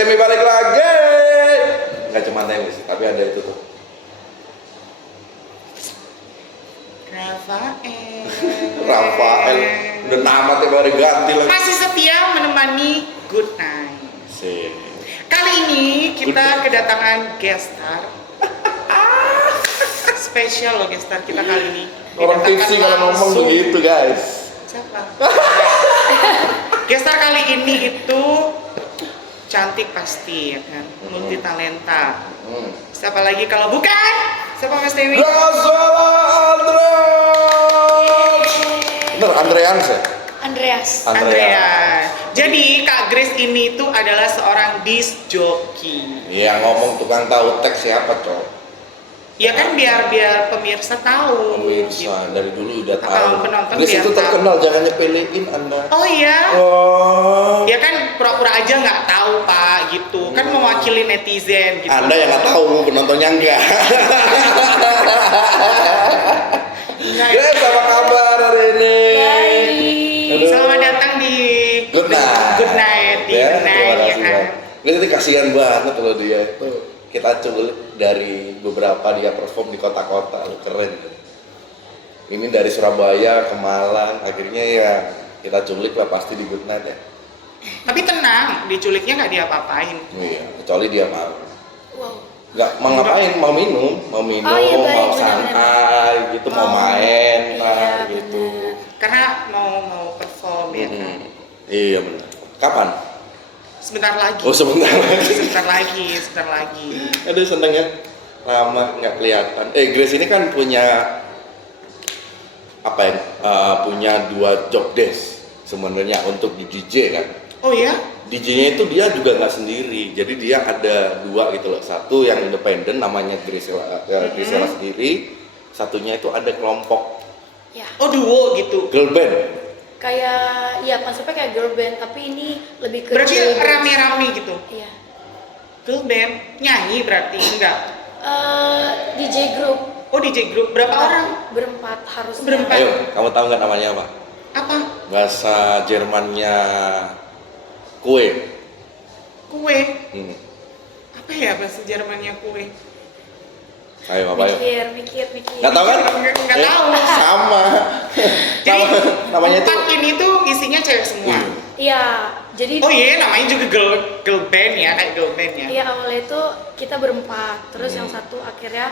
Temi balik lagi. Nggak cuma Temi sih, tapi ada itu tuh. Rafael. Udah nama tiap hari ganti lagi. Masih setia menemani Good Night. Sih. Kali ini kita kedatangan guest star. Spesial loh guest star kita kali ini. Orang tipsi kalau ngomong begitu guys. Siapa? Guest star kali ini itu cantik pasti ya kan, multi talenta. Siapa lagi kalau bukan? Siapa Mas Dewi? Bener, Andreans ya? Andreas. Jadi Kak Grace ini tuh adalah seorang disc jockey. Yang ngomong tukang tahu teks siapa, Cok? Ya kan biar pemirsa tahu. Pemirsa dari dulu udah tahu. Atau penonton Grace biar itu tahu. terkenal, jangan nyepelein Anda. Oh iya. Oh. Ya kan pura-pura aja nggak tahu Pak gitu. Kan mewakili netizen gitu. Anda yang nggak tahu, penontonnya enggak. Guys, apa kabar hari ini? Baik. Selamat datang di Good Night. Good Night di Ya, Good Night terima ya kasih, kan. Bang. Ini kasihan banget loh dia itu. Kita culik dari beberapa dia perform di kota-kota, loh, keren. Ini dari Surabaya ke Malang, akhirnya ya kita culik lah pasti di Good Night ya. Tapi tenang, diculiknya nggak diapa-apain. Iya, kecuali dia mau. Wow. Nggak mau ngapain, mau minum, Oh, iya, baik, mau benar-benar. santai gitu, mau Oh, main iya, lah gitu. benar. Karena mau perform ya kan. Iya benar. Kapan? Sebentar lagi. Oh sebentar lagi. Sebentar lagi. Aduh seneng ya, lama nggak kelihatan. Grace ini kan punya apa ya? Punya 2 job desk sebenarnya untuk di DJ kan. Oh ya? DJ-nya itu dia juga nggak sendiri, jadi dia ada 2 gitu loh. Satu yang independen namanya Grisela sendiri, satunya itu ada kelompok Ya. Oh duo gitu. girl band. Kayak ya konsepnya kayak girl band tapi ini lebih ke Berarti chill dance. rame-rame gitu. Iya. Girl band nyanyi berarti enggak? DJ group. Oh DJ group berapa orang? Berempat harusnya. Berempat. Ayo, kamu tahu nggak namanya apa? Apa? Bahasa Jermannya kue. Kue. Hmm. Apa ya bahasa Jermannya kue? Ayo apa ayo? Mikir. Nggak tahu kan? Nggak tahu. Sama. Jadi Namanya itu. 4 ini tuh isinya cewek semua. Iya. Jadi Oh iya namanya juga girl band ya, kayak girl band ya. Iya, awalnya itu kita berempat. Terus yang satu akhirnya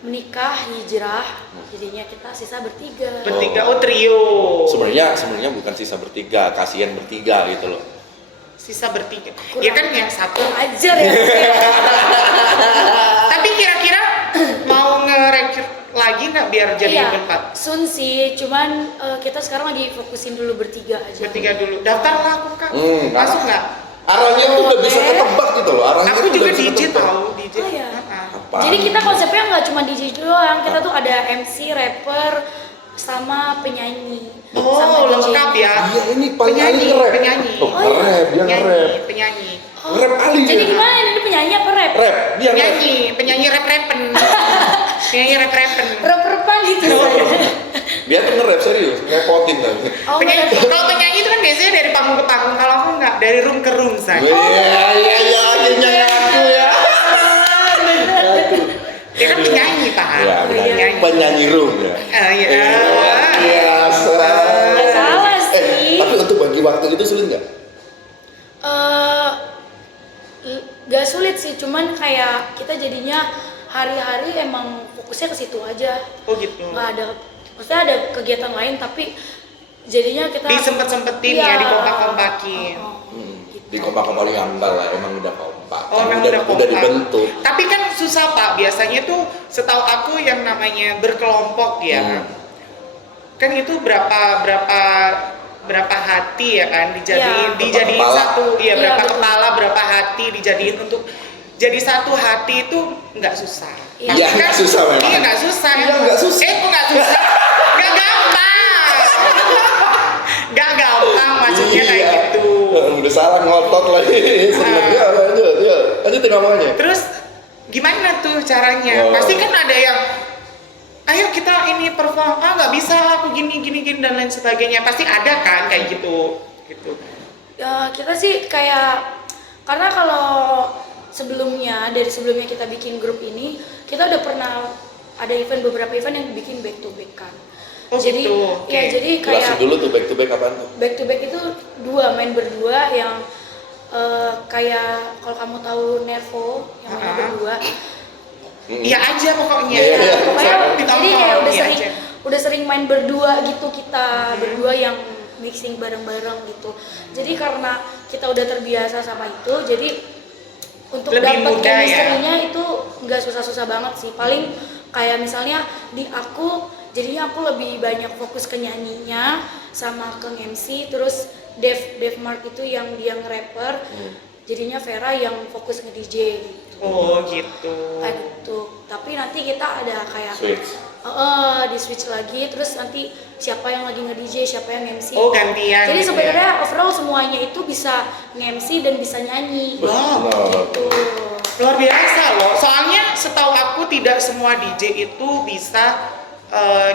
menikah, hijrah. Jadinya kita sisa bertiga. Bertiga, oh trio. Sebenarnya bukan sisa bertiga, kasihan bertiga gitu loh. Sisa bertiga. Ya kan yang satu. Ajar ya. Tapi kira-kira mau nge-rekrut lagi nggak biar jadi Iya, berempat? soon sih. Cuman kita sekarang lagi fokusin dulu bertiga aja. Bertiga dulu. Daftar lah aku Kak. Hmm, Masuk nggak? Arahnya tuh udah bisa Oke. ketebak gitu loh. Arahnya Aku tuh juga udah bisa DJ ketebak. tahu, DJ. Oh, iya. Apaan? Jadi kita konsepnya nggak cuma DJ doang, kita tuh ada MC, rapper, sama penyanyi. Oh, sama lengkap DJ. ya. Iya ini paling Penyanyi, Ali nge-rap. penyanyi. Tuh, Oh, iya. nge-rap, dia nge-rap. Penyanyi. Oh, Rap Ali jadi dia. gimana ini penyanyi apa rap? Rap, dia nge-rap. Penyanyi rap-rapen. Penyanyi rap-rapen. Rap-rapan gitu. Dia tuh nge-rap serius, ngepotin tapi. Oh, Penyanyi, rap. kalau penyanyi itu kan biasanya dari panggung ke panggung, kalau aku nggak, dari room ke room saja. Iya, akhirnya ngaku ya. Dia kan penyanyi Pak. Ya, penyanyi room ya. Iya. Luar biasa. Nggak salah sih. Tapi untuk bagi waktu itu sulit nggak? Gak sulit sih, cuman kayak kita jadinya hari-hari emang fokusnya ke situ aja. Oh gitu. Nggak ada, maksudnya ada kegiatan lain tapi jadinya kita Disempet-sempetin ya, dikompak-kompakin. Gitu. Di kompak-kompak enggak lah, emang udah kompak. Oh, Kan memang udah kompak. dibentuk. Tapi kan susah Pak, biasanya tuh setahu aku yang namanya berkelompok ya. Kan itu berapa hati ya kan Iya. dijadiin Berapa kepala? satu, iya Iya, berapa betul. kepala, berapa hati dijadiin untuk jadi satu hati itu nggak susah. Iya. Iya, Kan- nggak susah memang. Iya nggak susah. Iya, nggak susah. Kok nggak susah? Nggak gampang. Nggak gampang maksudnya kayak Iya. gitu. Udah salah ngotot lagi. Sebenarnya lanjut, ya. Lanjutin ngomongnya. Terus gimana tuh caranya? Oh. Pasti kan ada yang ayo kita ini perform, nggak bisa aku gini dan lain sebagainya. Pasti ada kan kayak gitu. Ya, kita sih kayak Karena kalau dari sebelumnya kita bikin grup ini, kita udah pernah ada beberapa event yang bikin back to back kan. Oh, jadi gitu. ya Oke. jadi Jelasin kayak dulu tuh back to back apaan tuh? back to back itu main berdua yang kayak kalau kamu tahu Nervo yang main berdua. Iya aja pokoknya. Iya, iya. Pokoknya Ditonton, jadi kayak iya aja. udah sering main berdua gitu kita berdua yang mixing bareng-bareng gitu. Jadi karena kita udah terbiasa sama itu, jadi untuk Lebih dapat mudah ya? chemistry-nya itu nggak susah-susah banget sih. Paling kayak misalnya di aku, jadinya aku lebih banyak fokus ke nyanyinya sama ke MC, terus Dev Mark itu yang dia nge-rapper, jadinya Vera yang fokus nge-DJ gitu. Oh gitu. Kayak gitu. Tapi nanti kita ada kayak Switch. di switch lagi, terus nanti siapa yang lagi nge-DJ, siapa yang MC. Oh, gantian Jadi gitu sebenarnya overall semuanya itu bisa nge-MC dan bisa nyanyi. Wow. Gitu. Luar biasa loh. Soalnya setahu aku tidak semua DJ itu bisa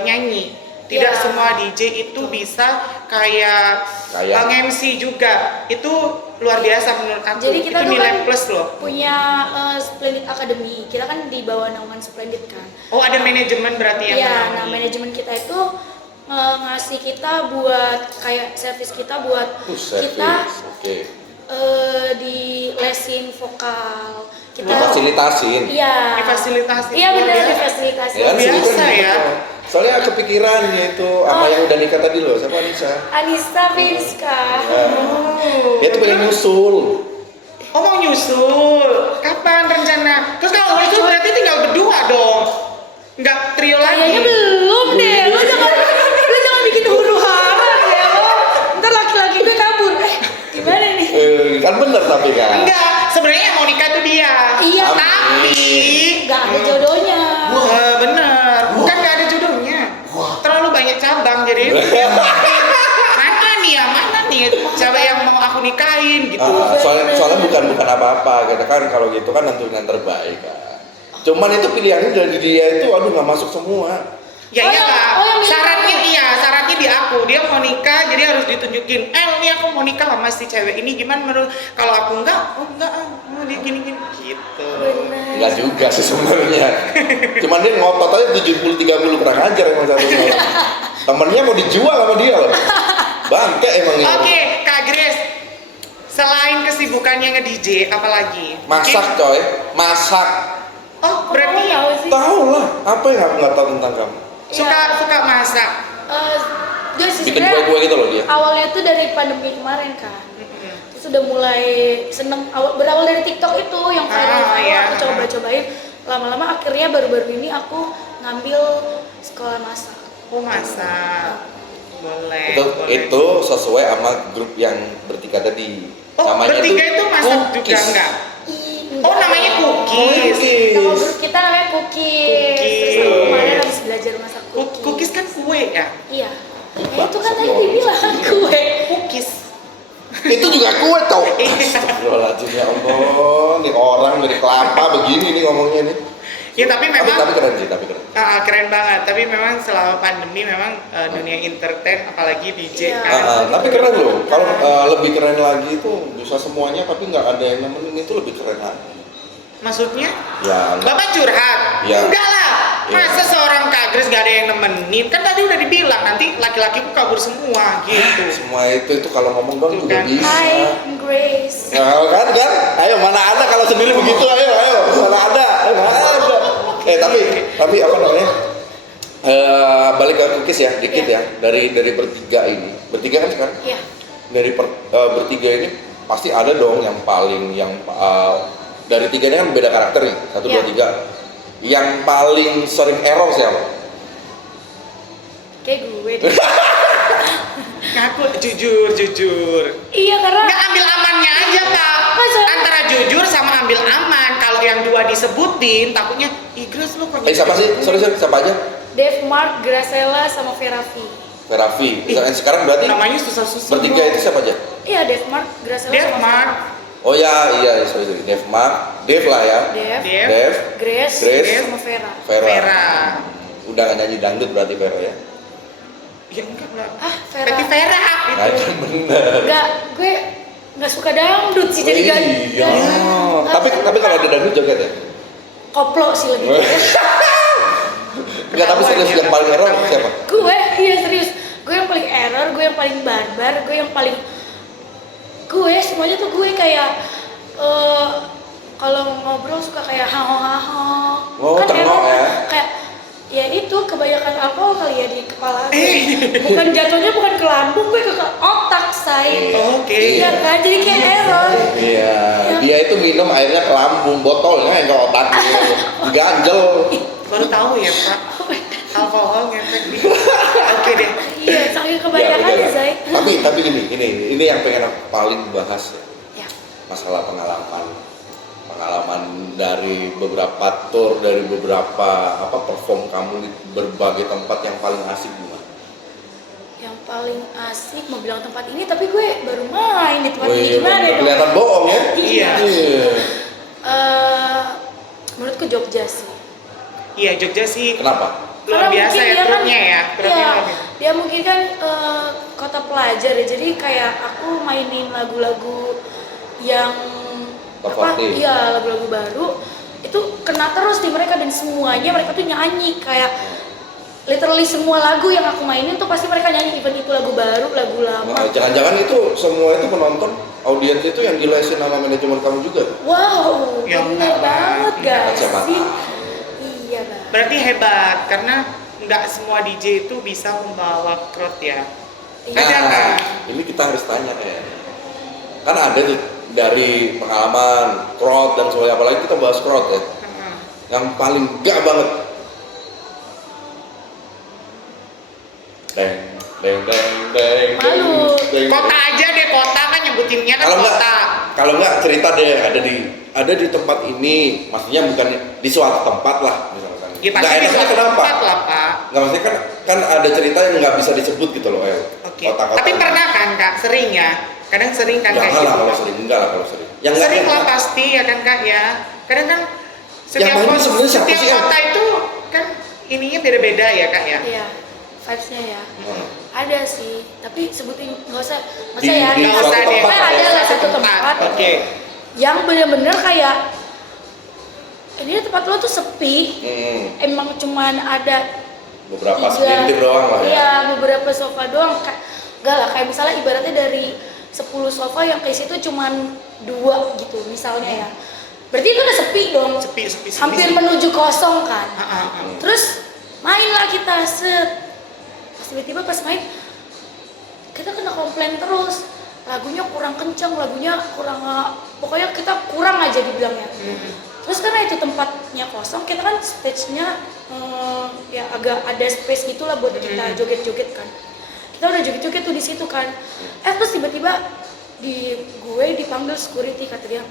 nyanyi. Tidak Ya. semua DJ itu bisa kayak nge-MC juga. Itu luar biasa menurut aku. Jadi kita itu tuh nilai kan plus loh. punya Splendid Academy. Kita kan di bawah naungan Splendid kan. Oh, ada manajemen berarti yang Iya, menaungi. nah manajemen kita itu ngasih kita buat kayak service kita buat kita Oke. di lesin vokal. Kita Fasilitasin. Iya. Difasilitasi. Iya benar, Luar biasa. difasilitasi. Ya kan Biasa sebutan gitu. ya. Soalnya kepikiran itu sama yang udah nikah tadi loh, siapa Anissa? Anissa Vinska. Dia tuh pengen nyusul. Oh, mau nyusul. Kapan rencana? Terus kalau nyusul berarti tinggal berdua dong. Nggak trio lagi. Kayaknya belum deh. Lu jangan bikin huru-hara ya lo. Ntar laki-laki gue kabur. Gimana nih? Kan bener tapi kan. Enggak, sebenarnya yang mau nikah tuh dia. Iya. Tapi Gak ada jodohnya. bener, bukan nggak ada jodohnya. Terlalu banyak cabang jadi mana nih cewek yang mau aku nikahin gitu. Soalnya bukan apa-apa, kita kan kalau gitu kan nentuin yang terbaik kan. Cuman itu pilihannya dari dia itu, aduh nggak masuk semua. Ya Oh, iya yang- Kak. oh, yang nikah. Syaratnya di aku. Dia mau nikah jadi harus ditunjukin. Ini aku mau nikah sama si cewek ini gimana menurut? Kalau aku enggak, dia gini gitu. Enggak juga sih sebenarnya. Cuman dia ngotot aja 70-30 kurang ajar emang satu orang. Temennya mau dijual sama dia loh. Bangke emang ini. Oke, Kak Grace. Selain kesibukannya nge-DJ, apalagi? Masak coy, masak. Oh, Berarti berarti tahu sih. Tahu lah, apa yang aku nggak tahu tentang kamu? suka masak. Dia sih Bikin sebenarnya kue-kue gitu loh dia. awalnya tuh dari pandemi kemarin kan. Terus udah mulai seneng berawal dari TikTok itu yang viral iya. aku coba-cobain. Lama-lama akhirnya baru-baru ini aku ngambil sekolah masak. Oh, masak. Boleh. Itu boleh. itu sesuai sama grup yang bertiga tadi. Oh, bertiga itu masak juga Cookies. enggak? Enggak. Oh, namanya cookies. Kalau grup kita namanya cookies. Terus aku Cookies. kemarin habis belajar masak cookies. Cookies kan kue ya? Iya. Ya itu kan tadi dibilang kue. Cookies. Itu juga kue tau. Iya. Astagfirullahaladzim ya Allah, nih orang dari kelapa begini nih ngomongnya nih. Ya tapi memang Tapi keren sih, tapi keren. keren banget. Tapi memang selama pandemi memang dunia entertain apalagi DJ Iya. kan. Tapi keren loh. Kalau lebih keren lagi itu bisa semuanya, tapi nggak ada yang nemenin itu lebih keren lagi. Maksudnya? Ya, nggak- Bapak curhat? Ya. Enggak lah. Ya. Masa seorang Kak Grace gak ada yang nemenin? Kan tadi udah dibilang nanti laki-lakiku kabur semua gitu. semua itu kalau ngomong dong Tuh juga kan. bisa. Hai, I'm Grace. Nah, kan? Ayo mana ada kalau sendiri begitu, ayo, mana ada, mana ada. Tapi apa namanya? Balik ke cookies ya, dikit Iya. ya. Dari bertiga ini, bertiga kan sekarang? Iya. Dari bertiga ini pasti ada dong yang paling dari tiga ini kan beda karakter nih, 1, 2, Iya. 3. Yang paling sering error siapa? Kayak gue deh. Ngaku jujur. Iya karena Nggak ambil amannya aja Pak. Masa? Antara jujur sama ambil aman. Kalau yang dua disebutin takutnya, ih Grace lu kok Siapa sih? Sorry, siapa aja? Dev Mark, Gracella, sama Veravi. Raffi. Misalnya sekarang berarti namanya susah-susah. bertiga itu siapa aja? Iya, Dev Mark, Gracella, Dev sama Mark, Oh ya, iya, sorry. Dev Mark, Dev lah ya. Dev, Dev, Grace, Grace, sama Vera. Vera. Udah nggak nyanyi dangdut berarti Vera ya? Ya enggak lah. Ah, Vera. Berarti Vera Nah, gitu. kan bener. Enggak, gue nggak suka dangdut sih jadi kan. Iya. Tapi kalau ada dangdut joget ya? Koplo sih lebih. Enggak, tapi serius yang paling error siapa? Gue, iya serius. Gue yang paling error, gue yang paling barbar, gue yang paling semuanya tuh gue kayak kalau ngobrol suka kayak haho. Oh, tengok ya. Kayak ya itu kebanyakan alkohol kali ya di kepala gue. Bukan jatuhnya bukan ke lambung, gue ke otak say. Oke. Iya kan, jadi kayak error. Iya, dia itu minum airnya ke lambung, botolnya yang ke otak gitu. Ganjel. Baru tahu ya Pak, alkohol ngefek di. Oke deh. Iya, saking kebanyakan ya say. Tapi ini yang pengen aku paling bahas ya. Ya. Masalah pengalaman dari beberapa tour, dari beberapa perform kamu di berbagai tempat yang paling asik gimana? Yang paling asik mau bilang tempat ini, tapi gue baru main di tempat ini gimana dong? Kelihatan bohong ya? Iya. Menurutku Jogja sih. Iya Jogja sih. Kenapa? Luar biasa ya truknya ya. Iya, dia mungkin kan kota pelajar ya, jadi kayak aku mainin lagu-lagu yang Favorit. iya lagu-lagu baru itu kena terus di mereka dan semuanya mereka tuh nyanyi kayak literally semua lagu yang aku mainin tuh pasti mereka nyanyi, even itu lagu baru, lagu lama. Nah, jangan-jangan itu semua itu penonton audiens itu yang dilesin sama manajemen kamu juga? Wow, Ya, bener enggak, banget Mbak. guys. Siapa Sih. tahu. Iya bang. Berarti hebat karena nggak semua DJ itu bisa membawa crowd ya. Iya. Ada kan? Ini kita harus tanya ya. Kan ada tuh dari pengalaman crowd dan sebagainya, apalagi kita bahas crowd ya. Yang paling gak banget. Deng. Malu. Kota aja deh, kota kan nyebutinnya kan kota. Kalau enggak cerita deh, ada di tempat ini, maksudnya bukan di suatu tempat lah misalkan. Ya pasti Nggak di enaknya suatu kenapa? tempat lah Pak. Nggak, maksudnya kan ada cerita yang nggak bisa disebut gitu loh, El. Oke. Kota-kota. Tapi pernah kan Kak, sering ya? Kadang sering kan kayak Jangan lah gitu. kalau sering, enggak lah kalau sering. Yang nggak Sering lah enak. pasti ya kan Kak ya. Kadang kan setiap main ini sebenarnya siapa setiap sih, El? kota itu kan ininya beda-beda ya Kak ya. Iya, vibes-nya ya. Hmm. Ada sih, tapi sebutin nggak usah Di- ya. di Nggak suatu usah deh. tempat Pokoknya ada lah satu Tempat. tempat Oke. yang bener-bener kayak ini tempat lo tuh sepi, emang cuman ada Beberapa segelintir doang lah ya. Iya, beberapa sofa doang. Enggak lah, kayak misalnya ibaratnya dari 10 sofa yang ke situ cuman 2 gitu misalnya ya. Berarti itu udah sepi dong. Sepi. Hampir menuju kosong kan. Ah. Terus mainlah kita set. Pas tiba-tiba pas main kita kena komplain terus. Lagunya kurang kencang, lagunya kurang pokoknya kita kurang aja dibilangnya. Terus karena itu tempatnya kosong, kita kan stage-nya ya agak ada space gitulah buat kita joget-joget kan. Kita udah joget-joget tuh di situ kan. Terus tiba-tiba gue dipanggil security, kata dia,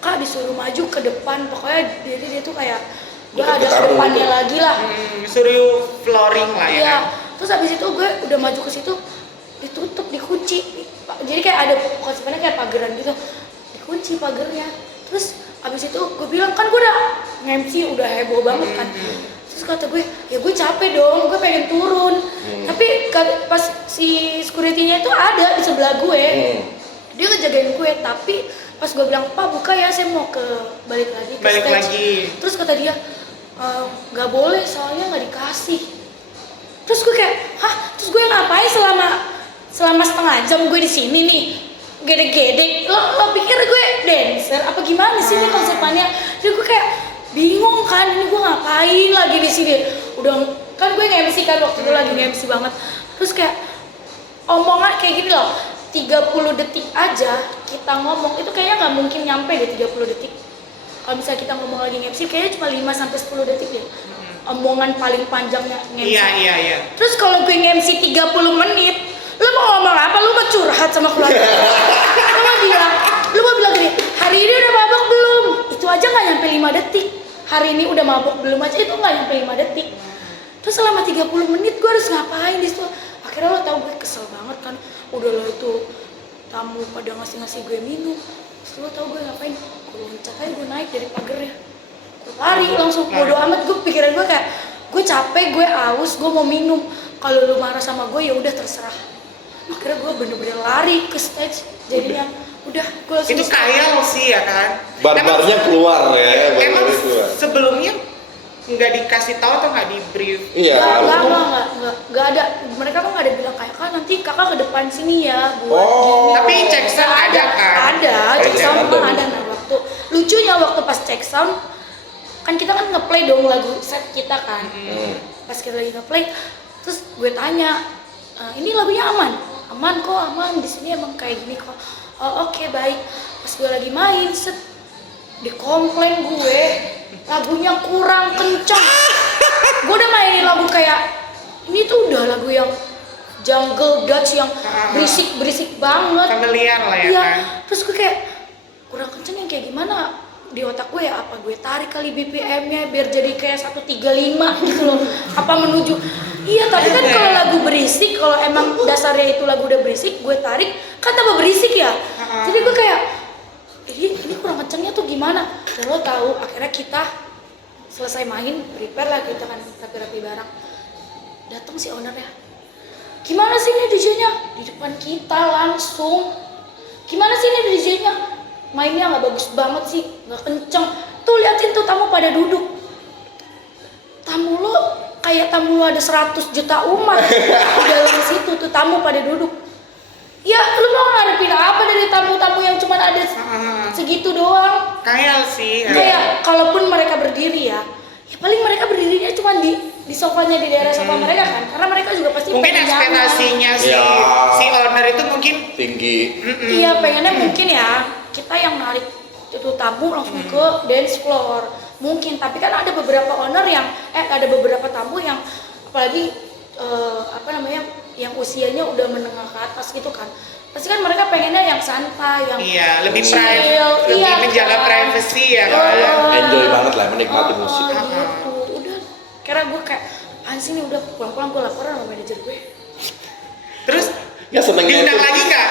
"Kak, disuruh maju ke depan." Pokoknya dia tuh kayak gue ada ke depannya lagi lah. Suruh flooring lah ya. Iya. Kan? Terus habis itu gue udah maju ke situ, ditutup, dikunci. Jadi kayak ada konsepnya kayak pageran gitu. Dikunci pagernya. Terus habis itu gue bilang, kan gue udah nge-MC udah heboh banget kan. Terus kata gue, ya gue capek dong, gue pengen turun. Tapi pas si security-nya itu ada di sebelah gue. Dia ngejagain gue, tapi pas gue bilang, "Pak, buka ya, saya mau balik lagi ke Balik stage." lagi. Terus kata dia, "Nggak boleh, soalnya nggak dikasih." Terus gue kayak, "Hah? Terus gue ngapain selama setengah jam gue di sini nih? Gede-gede, lo pikir gue dancer apa gimana sih ini konsepannya?" Jadi gue kayak bingung kan, ini gue ngapain lagi di sini? Udah kan gue nge-MC kan waktu itu lagi nge-MC banget. Terus kayak omongan kayak gini loh, 30 detik aja kita ngomong itu kayaknya nggak mungkin nyampe deh 30 detik. Kalau misalnya kita ngomong lagi nge-MC kayaknya cuma 5 sampai 10 detik deh. Omongan paling panjangnya nge-MC. Iya. Terus kalau gue nge-MC 30 menit, lu mau ngomong apa? Lu mau curhat sama keluarga? lu mau bilang gini, "Hari ini udah mabok belum?" Itu aja nggak nyampe 5 detik. Hari ini udah mabok belum aja itu nggak nyampe 5 detik. Terus selama 30 menit gue harus ngapain di situ? Akhirnya lo tau gue kesel banget kan. Udah lo itu tamu pada ngasih gue minum. Terus lo tau gue ngapain? Gue loncat aja, gue naik dari pagernya. Gue lari langsung, bodo amat. Gue pikiran gue kayak, gue capek, gue aus, gue mau minum. Kalau lo marah sama gue ya udah terserah. Akhirnya gue bener-bener lari ke stage. Jadinya udah gue langsung Itu khayal sih ya kan. Barbarnya keluar ya, Emang barbarnya keluar. sebelumnya nggak dikasih tahu atau nggak di brief? Iya, nggak ada, mereka kan nggak ada bilang kayak kan nanti kakak ke depan sini ya buat Oh. gini. Tapi check sound ada kan? Ada, check Ada, sound ada. mah ada. Nah waktu lucunya waktu pas check sound kan kita kan ngeplay dong lagu set kita kan. Pas kita lagi ngeplay, terus gue tanya, ini lagunya aman kok, aman di sini emang kayak gini kok. Oh oke, baik. Pas gue lagi main set dikomplain gue lagunya kurang kencang. Gue udah mainin lagu kayak ini tuh udah lagu yang jungle Dutch yang berisik banget. Familiar lah ya Iya. kan? Terus gue kayak kurang kenceng yang kayak gimana di otak gue ya, apa gue tarik kali BPM-nya biar jadi kayak 135 gitu loh, apa menuju iya. Tapi kan kalau lagu berisik, kalau emang dasarnya itu lagu udah berisik, gue tarik kan tambah berisik ya. Jadi gue kayak ini kurang kencengnya tuh gimana. Dan lo tahu akhirnya kita selesai main, prepare lah kita kan rapi-rapi barang, datang si ownernya, gimana sih ini DJ-nya di depan kita langsung, gimana sih ini DJ-nya mainnya nggak bagus banget sih, nggak kenceng. Tuh liatin tuh tamu pada duduk. Tamu lo kayak tamu lo ada 100 juta umat di dalam situ tuh tamu pada duduk. Ya lu mau ngadepin apa dari tamu-tamu yang cuma ada segitu doang? Khayal sih. Kayak kalaupun mereka berdiri ya paling mereka berdirinya cuma di sofanya di daerah sofa mereka kan, karena mereka juga pasti Mungkin pengen ekspektasinya Ya. si owner itu mungkin tinggi. iya pengennya mungkin ya kita yang narik itu tamu langsung ke dance floor mungkin. Tapi kan ada beberapa owner yang ada beberapa tamu yang apalagi yang usianya udah menengah ke atas gitu kan, pasti kan mereka pengennya yang santai, yang lebih chill, private, lebih menjaga kan. privacy ya kan. Enjoy banget lah, menikmati musik. Gitu. Udah karena gue kayak anjing nih, udah pulang-pulang gue laporan sama manajer gue. Terus Ya senengnya diundang itu. lagi nggak?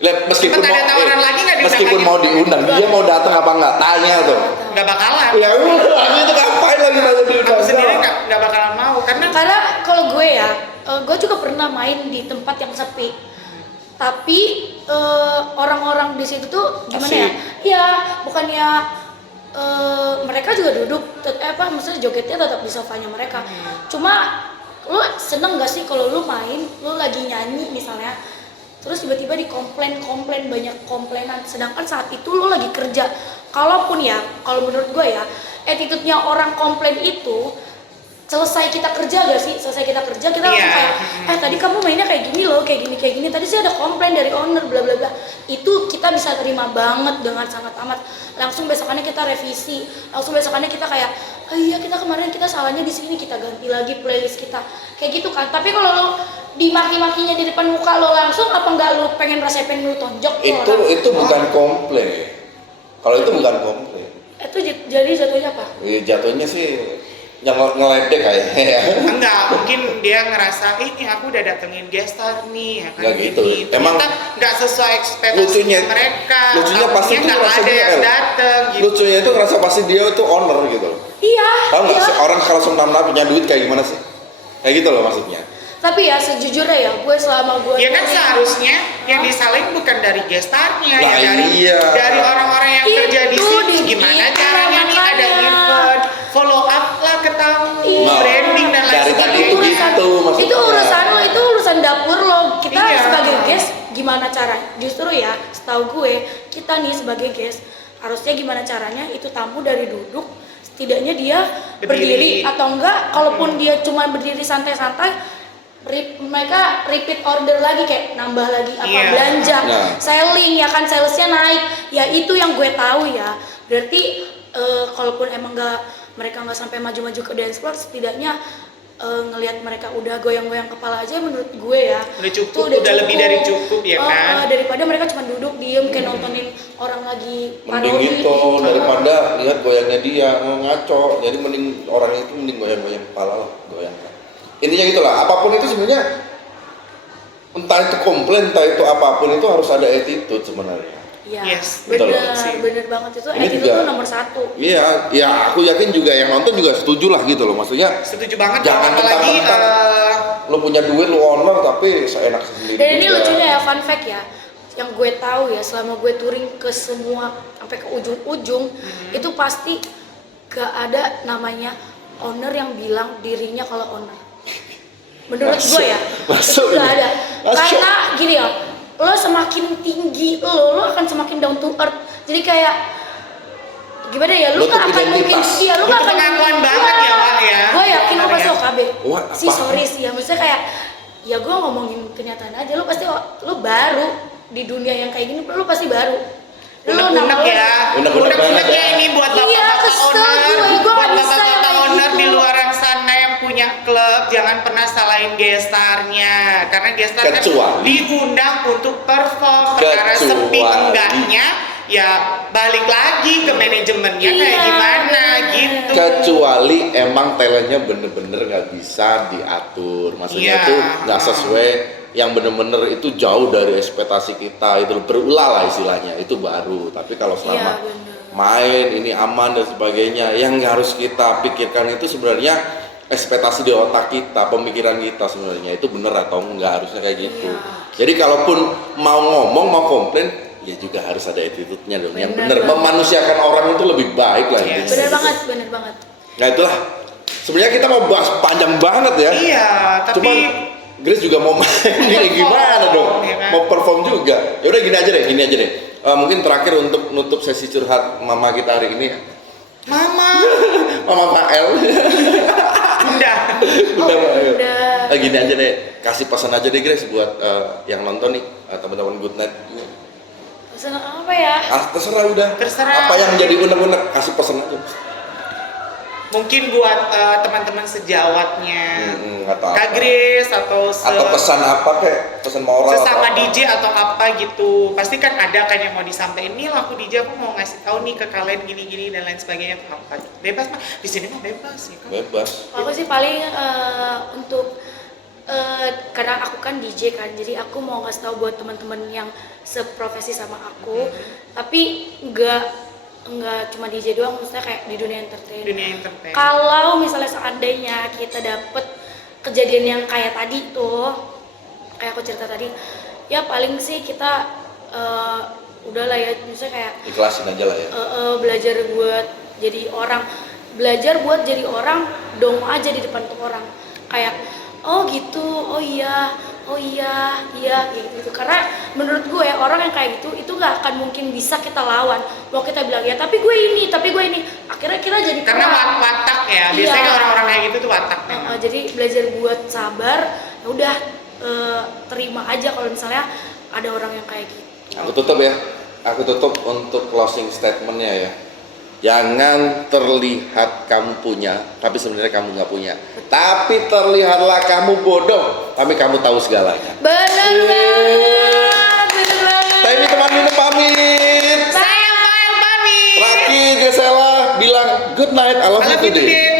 Lihat, meskipun Sempat ada tawaran lagi nggak diundang meskipun lagi? mau diundang, dia mau datang apa enggak? Tanya tuh. Nggak bakalan. Ya udah, itu ngapain lagi nanya diundang? Aku sendiri nggak bakalan mau karena Kalau gue ya, gue juga pernah main di tempat yang sepi. Tapi orang-orang di situ tuh gimana ya? Asik. Iya, bukannya mereka juga duduk, maksudnya jogetnya tetap di sofanya mereka. Cuma lu seneng gak sih kalau lu main, lu lagi nyanyi misalnya, terus tiba-tiba dikomplain banyak komplainan, sedangkan saat itu lu lagi kerja. Kalaupun ya, kalau menurut gue ya, attitude-nya orang komplain itu selesai kita kerja gak sih? Selesai kita kerja kita langsung kayak tadi kamu mainnya kayak gini loh, kayak gini tadi sih ada komplain dari owner bla bla bla. Itu kita bisa terima banget dengan sangat amat. Langsung besokannya kita revisi, langsung besokannya kita kayak iya kita kemarin kita salahnya di sini, kita ganti lagi playlist kita kayak gitu kan. Tapi kalau lo dimaki-makinya di depan muka lo langsung, apa enggak lo pengen lu tonjok Itu bukan komplain. Kalau itu bukan komplain. Itu jadi jatuhnya apa? Jatuhnya sih ngeledek kayaknya ya. enggak, mungkin dia ngerasa ini aku udah datengin guest star nih ya kan. Nggak gitu. Emang Emang nggak sesuai ekspektasi mereka. Lucunya pasti Tamunya tuh nggak ngerasa ada dia yang dateng gitu. Lucunya itu ngerasa pasti dia itu owner gitu loh. Iya. Tahu nggak iya. sih orang kalau senam punya duit kayak gimana sih? Kayak gitu loh maksudnya. Tapi ya sejujurnya ya, gue selama gue Ya kan seharusnya yang disalahin bukan dari guest star-nya, Lah, ya iya. dari orang-orang yang Itu kerja di situ. Gimana itu caranya nih ada makanya. event, follow up lah ke tamu, Iya. branding dan lain Dari tadi sebagainya. itu gitu maksudnya. itu urusan lo, itu urusan dapur lo. Kita Iya. sebagai guest gimana cara? Justru ya, setahu gue kita nih sebagai guest harusnya gimana caranya itu tamu dari duduk setidaknya dia berdiri atau enggak, kalaupun dia cuma berdiri santai-santai, mereka repeat order lagi, kayak nambah lagi apa Iya. belanja, Nah. selling ya kan, salesnya naik ya. Itu yang gue tahu ya. Berarti kalaupun emang mereka nggak sampai maju-maju ke dance floor, setidaknya ngelihat mereka udah goyang-goyang kepala aja, menurut gue ya Udah cukup, itu udah lebih dari cukup ya kan. daripada mereka cuma duduk diem kayak nontonin orang lagi Mending parodi itu gitu. daripada lihat goyangnya dia ngaco. Jadi mending orang itu mending goyang-goyang kepala lah, goyang. Intinya gitulah, apapun itu sebenarnya entah itu komplain, entah itu apapun itu harus ada attitude sebenarnya. Iya, Yes, betul bener banget, itu Ini attitude juga- tuh nomor satu. Iya, ya aku yakin juga yang nonton juga setuju lah gitu loh. Maksudnya Setuju banget. Jangan apalagi mentang-mentang lo punya duit, lo owner tapi seenak sendiri. Dan ini juga. lucunya ya, fun fact ya, yang gue tahu ya, selama gue touring ke semua sampai ke ujung-ujung, itu pasti gak ada namanya owner yang bilang dirinya kalau owner. Menurut gue ya, Masuk itu gak ada. Masuk. Karena gini ya, lo semakin tinggi lo akan semakin down to earth. Jadi kayak gimana ya, lu Lo nggak tuh akan mungkin, identitas. iya lu Itu nggak akan pengakuan mungkin. banget ya, Wak, ya. Gue yakin lo Bener pasti ya. OKB. Wah, Si apa? sorry sih ya, maksudnya kayak ya gue ngomongin kenyataan aja, lu pasti lu baru di dunia yang kayak gini, lu pasti baru. Lu Unek-unek ya, Unek-unek banget ya ya. ini buat Iya, bapak-bapak kesel owner, gue buat nggak bisa yang bapak-bapak kayak owner gitu. di luar sana yang punya klub, jangan pernah salahin gestarnya, karena gestar kan Kecuali. diundang untuk perform, perkara sepi Kecuali. enggaknya, ya balik lagi ke manajemennya kayak Iya, gimana bener. gitu. Kecuali emang talentnya bener-bener nggak bisa diatur, maksudnya Iya. itu nggak sesuai, yang bener-bener itu jauh dari ekspektasi kita, itu berulah lah istilahnya, itu baru. Tapi kalau selama Iya, bener. main ini aman dan sebagainya, yang harus kita pikirkan itu sebenarnya ekspektasi di otak kita, pemikiran kita sebenarnya itu bener atau enggak, harusnya kayak gitu. Iya. Jadi kalaupun mau ngomong, mau komplain, ya juga harus ada attitude-nya dong, yang Bener bener, banget. memanusiakan orang itu lebih baik lah. Iya. intinya Bener gitu. banget, bener banget. Nah itulah, sebenarnya kita mau bahas panjang banget ya. Iya, tapi Cuman Grace juga mau main nih, gimana dong? ya kan? Mau perform juga. Ya udah gini aja deh. Mungkin terakhir untuk nutup sesi curhat mama kita hari ini ya. Mama, Mama Pak El. udah. Udah, Pak El. Udah. Gini aja deh, kasih pesan aja deh Grace buat yang nonton nih, teman-teman Good Night. Pesan apa ya? Terserah udah. Terserah. Apa yang jadi unek-unek, kasih pesan aja. Mungkin buat teman-teman sejawatnya, Atau apa. Kak Grace atau Atau pesan apa kayak pesan moral sesama atau apa. DJ atau apa gitu, pasti kan ada kan yang mau disampaikan. Nih lah aku DJ, aku mau ngasih tahu nih ke kalian gini-gini dan lain sebagainya atau apa. Bebas mah, di sini mah bebas ya kan. Bebas. Aku sih paling untuk karena aku kan DJ kan, jadi aku mau ngasih tahu buat teman-teman yang seprofesi sama aku, tapi nggak cuma DJ doang, maksudnya kayak di dunia entertain. Dunia entertain. Kalau misalnya seandainya kita dapet kejadian yang kayak tadi tuh, kayak aku cerita tadi, ya paling sih kita udahlah ya, misalnya kayak Ikhlasin aja lah ya. belajar buat jadi orang, dong aja di depan tuh orang, kayak oh gitu, oh iya gitu. Karena menurut gue ya, orang yang kayak gitu itu nggak akan mungkin bisa kita lawan. Mau kita bilang ya tapi gue ini, akhirnya kita jadi Karena perang. watak ya, Iya. biasanya kan orang-orang kayak gitu tuh watak memang. Jadi belajar buat sabar, ya udah terima aja kalau misalnya ada orang yang kayak gitu. Aku tutup untuk closing statementnya ya. Jangan terlihat kamu punya, tapi sebenarnya kamu nggak punya. Tapi terlihatlah kamu bodoh, tapi kamu tahu segalanya. Bener banget, bener banget. Temi teman minum pamit. Saya Fael pamit. Terakhir Gisela bilang good night, I love you I love you today. today.